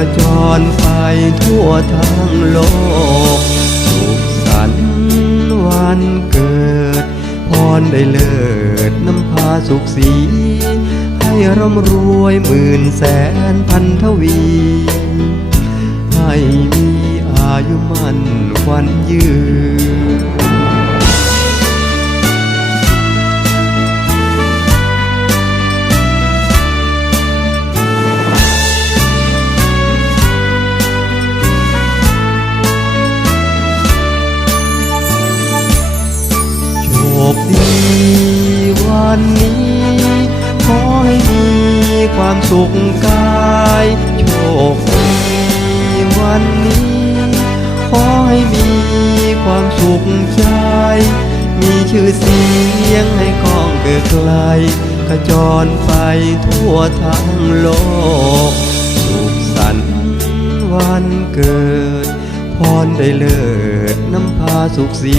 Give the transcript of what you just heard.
กระจรไปทั่วทั้งโลก สุขสันต์วันเกิด พรได้เลิศน้ำพาสุขสี ให้ร่ำรวยหมื่นแสนพันทวี ให้มีอายุมั่นขวัญยืน โชคดีวันนี้ ขอให้มีความสุขกายโชคดีวันนี้ ขอให้มีความสุขใจ มีชื่อเสียงให้กองเกิดไกลกระจรไปทั่วทั้งโลก สุขสันต์วันเกิด พรได้เลิศน้ำพาสุขสี